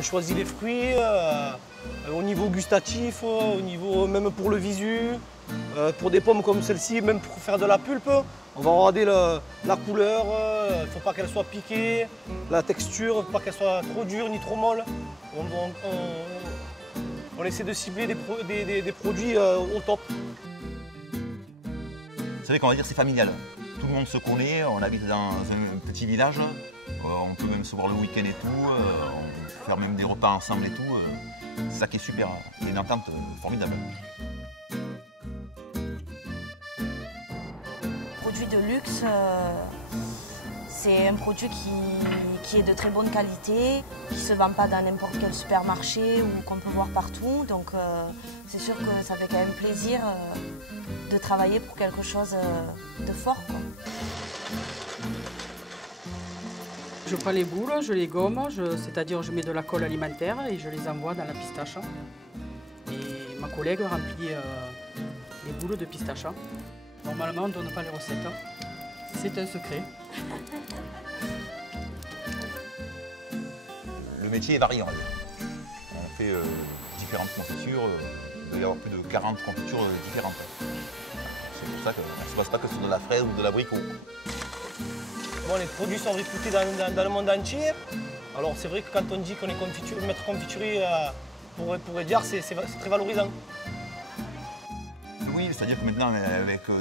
On choisit les fruits au niveau gustatif, au niveau même pour le visu. Pour des pommes comme celle-ci, même pour faire de la pulpe, on va regarder la couleur, il ne faut pas qu'elle soit piquée, la texture, il ne faut pas qu'elle soit trop dure ni trop molle. On essaie de cibler des produits au top. C'est vrai qu'on va dire c'est familial. Tout le monde se connaît, on habite dans un petit village, on peut même se voir le week-end et tout, on peut faire même des repas ensemble et tout. C'est ça qui est super, c'est une entente formidable. Produit de luxe, c'est un produit qui est de très bonne qualité, qui ne se vend pas dans n'importe quel supermarché ou qu'on peut voir partout. Donc c'est sûr que ça fait quand même plaisir de travailler pour quelque chose de fort, quoi. Je prends les boules, je les gomme, c'est-à-dire je mets de la colle alimentaire et je les envoie dans la pistache. Et ma collègue remplit les boules de pistache. Normalement, on ne donne pas les recettes. C'est un secret. Le métier est varié, on va dire. On fait différentes confitures, il doit y avoir plus de 40 confitures différentes. C'est pour ça qu'on ne se base pas que sur de la fraise ou de l'abricot. Bon, les produits sont réputés dans le monde entier. Alors c'est vrai que quand on dit qu'on est maître confiturier pour Ediard, c'est très valorisant. Oui, c'est-à-dire que maintenant,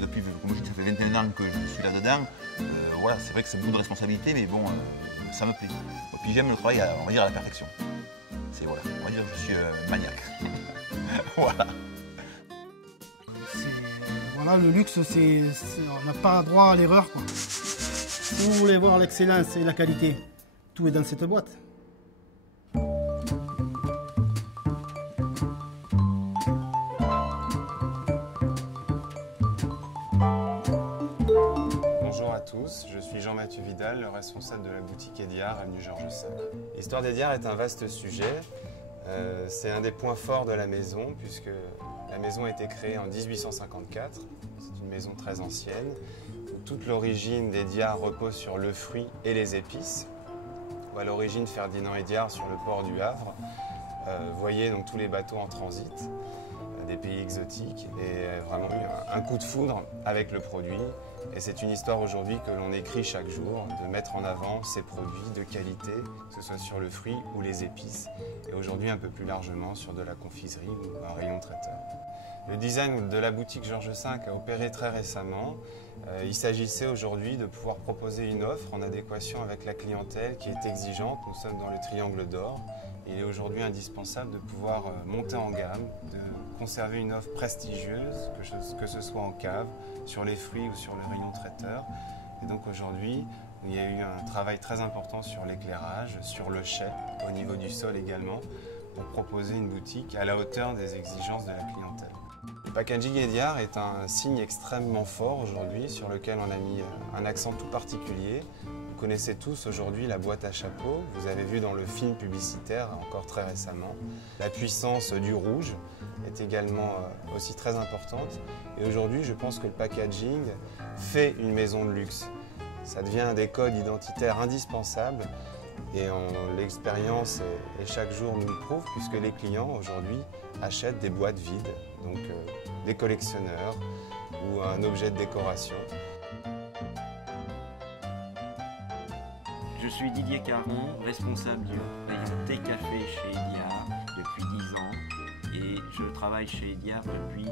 depuis, comme je dis, ça fait 21 ans que je suis là-dedans, voilà, c'est vrai que c'est beaucoup de responsabilité, mais bon, ça me plaît. Et puis j'aime le travail, on va dire, à la perfection. Voilà, on va dire que je suis maniaque. Voilà. Voilà, le luxe, on n'a pas droit à l'erreur, quoi. Si vous voulez voir l'excellence et la qualité, tout est dans cette boîte. Bonjour à tous, je suis Jean-Mathieu Vidal, le responsable de la boutique Ediard, avenue Georges V. L'histoire d'Ediard est un vaste sujet. C'est un des points forts de la maison, puisque la maison a été créée en 1854. C'est une maison très ancienne, où toute l'origine d'Ediard repose sur le fruit et les épices. Où à l'origine, Ferdinand Ediard sur le port du Havre voyait donc tous les bateaux en transit des pays exotiques et vraiment eu un coup de foudre avec le produit. Et c'est une histoire aujourd'hui que l'on écrit chaque jour, de mettre en avant ces produits de qualité, que ce soit sur le fruit ou les épices, et aujourd'hui un peu plus largement sur de la confiserie ou un rayon traiteur. Le design de la boutique Georges V a opéré très récemment. Il s'agissait aujourd'hui de pouvoir proposer une offre en adéquation avec la clientèle qui est exigeante. Nous sommes dans le triangle d'or. Il est aujourd'hui indispensable de pouvoir monter en gamme, de conserver une offre prestigieuse, que ce soit en cave, sur les fruits ou sur le rayon traiteur. Et donc aujourd'hui, il y a eu un travail très important sur l'éclairage, sur le chai, au niveau du sol également, pour proposer une boutique à la hauteur des exigences de la clientèle. Le packaging Ediard est un signe extrêmement fort aujourd'hui, sur lequel on a mis un accent tout particulier. Vous connaissez tous aujourd'hui la boîte à chapeau, vous avez vu dans le film publicitaire encore très récemment. La puissance du rouge est également aussi très importante. Et aujourd'hui, je pense que le packaging fait une maison de luxe. Ça devient un des codes identitaires indispensables et l'expérience et chaque jour nous le prouve, puisque les clients aujourd'hui achètent des boîtes vides, donc des collectionneurs ou un objet de décoration. Je suis Didier Caron, responsable du rayon thé café chez Ediard depuis 10 ans et je travaille chez Ediard depuis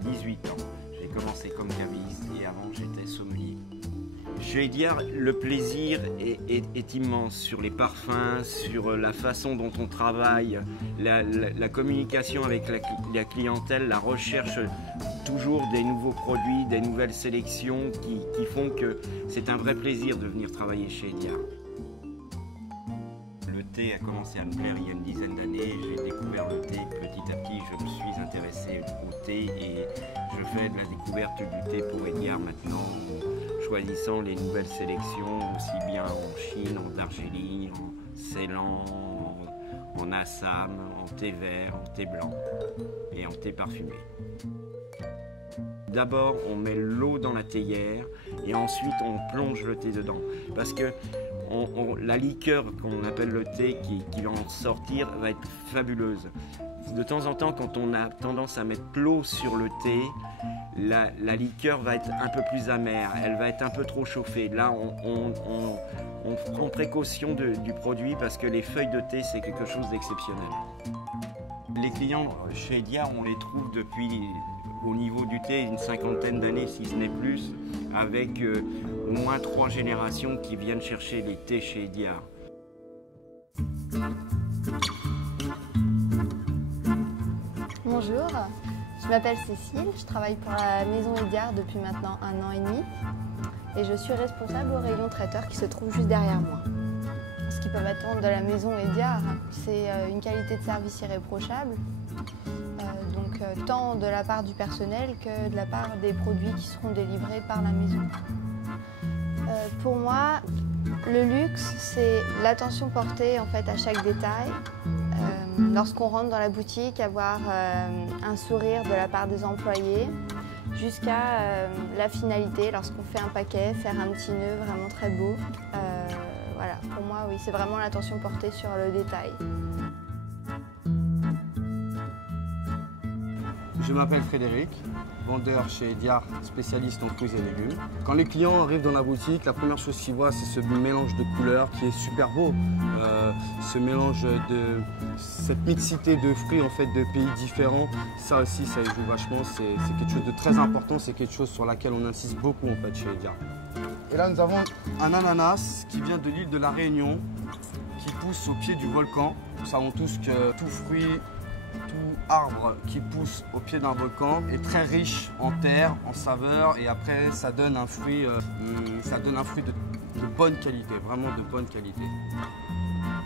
18 ans. J'ai commencé comme caviste et avant j'étais sommelier. Chez Ediard, le plaisir est immense sur les parfums, sur la façon dont on travaille, la communication avec la clientèle, la recherche toujours des nouveaux produits, des nouvelles sélections qui font que c'est un vrai plaisir de venir travailler chez Ediard. Le thé a commencé à me plaire il y a une dizaine d'années. J'ai découvert le thé petit à petit. Je me suis intéressé au thé et je fais de la découverte du thé pour Ediard maintenant, en choisissant les nouvelles sélections aussi bien en Chine, en Darjeeling, en Ceylan, en Assam, en thé vert, en thé blanc et en thé parfumé. D'abord, on met l'eau dans la théière et ensuite on plonge le thé dedans. Parce que la liqueur qu'on appelle le thé qui va en sortir va être fabuleuse. De temps en temps, quand on a tendance à mettre l'eau sur le thé, la liqueur va être un peu plus amère, elle va être un peu trop chauffée. Là, on prend précaution du produit parce que les feuilles de thé, c'est quelque chose d'exceptionnel. Les clients chez Ediart, on les trouve depuis, au niveau du thé, une cinquantaine d'années, si ce n'est plus, avec au moins 3 générations qui viennent chercher les thés chez Ediart. Bonjour, je m'appelle Cécile, je travaille pour la maison Ediart depuis maintenant 1 an et demi et je suis responsable au rayon traiteur qui se trouve juste derrière moi. Ce qu'ils peuvent attendre de la maison Ediart, c'est une qualité de service irréprochable, tant de la part du personnel que de la part des produits qui seront délivrés par la maison. Pour moi, le luxe, c'est l'attention portée en fait à chaque détail. Lorsqu'on rentre dans la boutique, avoir un sourire de la part des employés, jusqu'à la finalité, lorsqu'on fait un paquet, faire un petit nœud vraiment très beau. Voilà, pour moi, oui, c'est vraiment l'attention portée sur le détail. Je m'appelle Frédéric, vendeur chez Ediart, spécialiste en fruits et légumes. Quand les clients arrivent dans la boutique, la première chose qu'ils voient, c'est ce mélange de couleurs qui est super beau. Ce mélange de cette mixité de fruits en fait, de pays différents, ça aussi, ça y joue vachement. C'est quelque chose de très important, c'est quelque chose sur laquelle on insiste beaucoup en fait, chez Ediart. Et là, nous avons un ananas qui vient de l'île de la Réunion, qui pousse au pied du volcan. Nous savons tous que tout fruit, tout arbre qui pousse au pied d'un volcan est très riche en terre, en saveur, et après ça donne un fruit, de bonne qualité, vraiment de bonne qualité.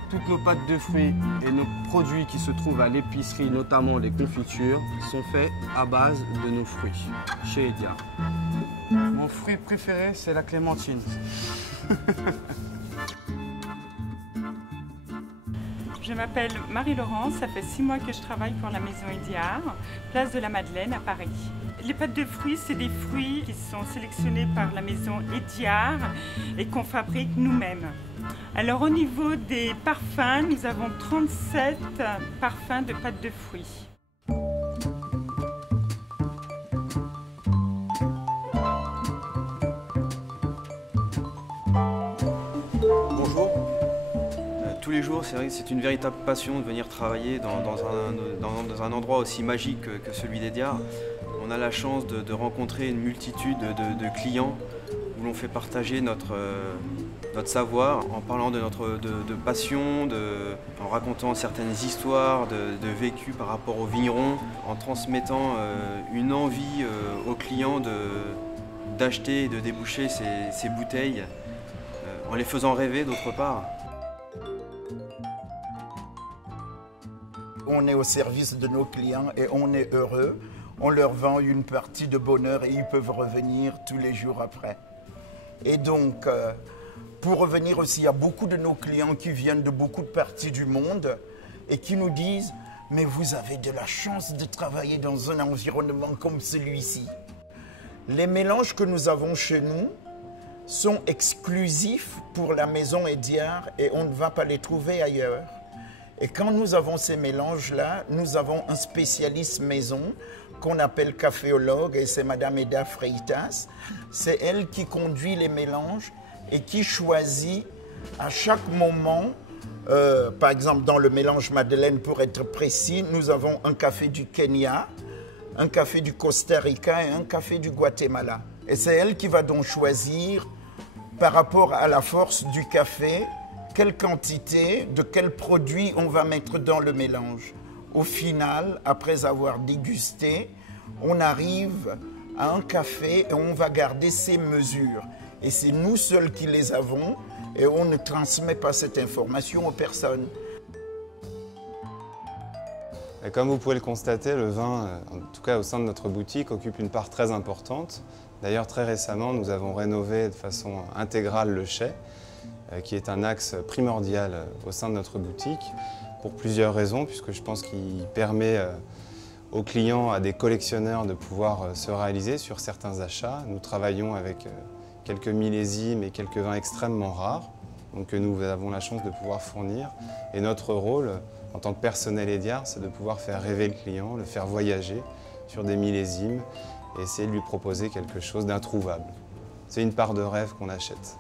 Toutes nos pâtes de fruits et nos produits qui se trouvent à l'épicerie, notamment les confitures, sont faits à base de nos fruits, chez Ediart. Mon fruit préféré, c'est la clémentine. Je m'appelle Marie-Laurence, ça fait 6 mois que je travaille pour la maison Ediart, place de la Madeleine à Paris. Les pâtes de fruits, c'est des fruits qui sont sélectionnés par la maison Ediart et qu'on fabrique nous-mêmes. Alors au niveau des parfums, nous avons 37 parfums de pâtes de fruits. Bonjour. Tous les jours, c'est vrai que c'est une véritable passion de venir travailler dans un endroit aussi magique que celui d'Ediart. On a la chance de rencontrer une multitude de clients où l'on fait partager notre savoir en parlant de passion, en racontant certaines histoires de vécu par rapport aux vignerons, en transmettant une envie aux clients d'acheter et de déboucher ces bouteilles, en les faisant rêver d'autre part. On est au service de nos clients et on est heureux. On leur vend une partie de bonheur et ils peuvent revenir tous les jours après. Et donc, pour revenir aussi, il y a beaucoup de nos clients qui viennent de beaucoup de parties du monde et qui nous disent « Mais vous avez de la chance de travailler dans un environnement comme celui-ci. » Les mélanges que nous avons chez nous sont exclusifs pour la maison Ediart et on ne va pas les trouver ailleurs. Et quand nous avons ces mélanges-là, nous avons un spécialiste maison qu'on appelle caféologue et c'est Madame Eda Freitas. C'est elle qui conduit les mélanges et qui choisit à chaque moment, par exemple dans le mélange Madeleine pour être précis, nous avons un café du Kenya, un café du Costa Rica et un café du Guatemala. Et c'est elle qui va donc choisir par rapport à la force du café, quelle quantité, de quel produit on va mettre dans le mélange. Au final, après avoir dégusté, on arrive à un café et on va garder ces mesures. Et c'est nous seuls qui les avons et on ne transmet pas cette information aux personnes. Et comme vous pouvez le constater, le vin, en tout cas au sein de notre boutique, occupe une part très importante. D'ailleurs, très récemment, nous avons rénové de façon intégrale le chai, qui est un axe primordial au sein de notre boutique, pour plusieurs raisons, puisque je pense qu'il permet aux clients, à des collectionneurs, de pouvoir se réaliser sur certains achats. Nous travaillons avec quelques millésimes et quelques vins extrêmement rares, donc que nous avons la chance de pouvoir fournir. Et notre rôle, en tant que personnel Ediard, c'est de pouvoir faire rêver le client, le faire voyager sur des millésimes et essayer de lui proposer quelque chose d'introuvable. C'est une part de rêve qu'on achète.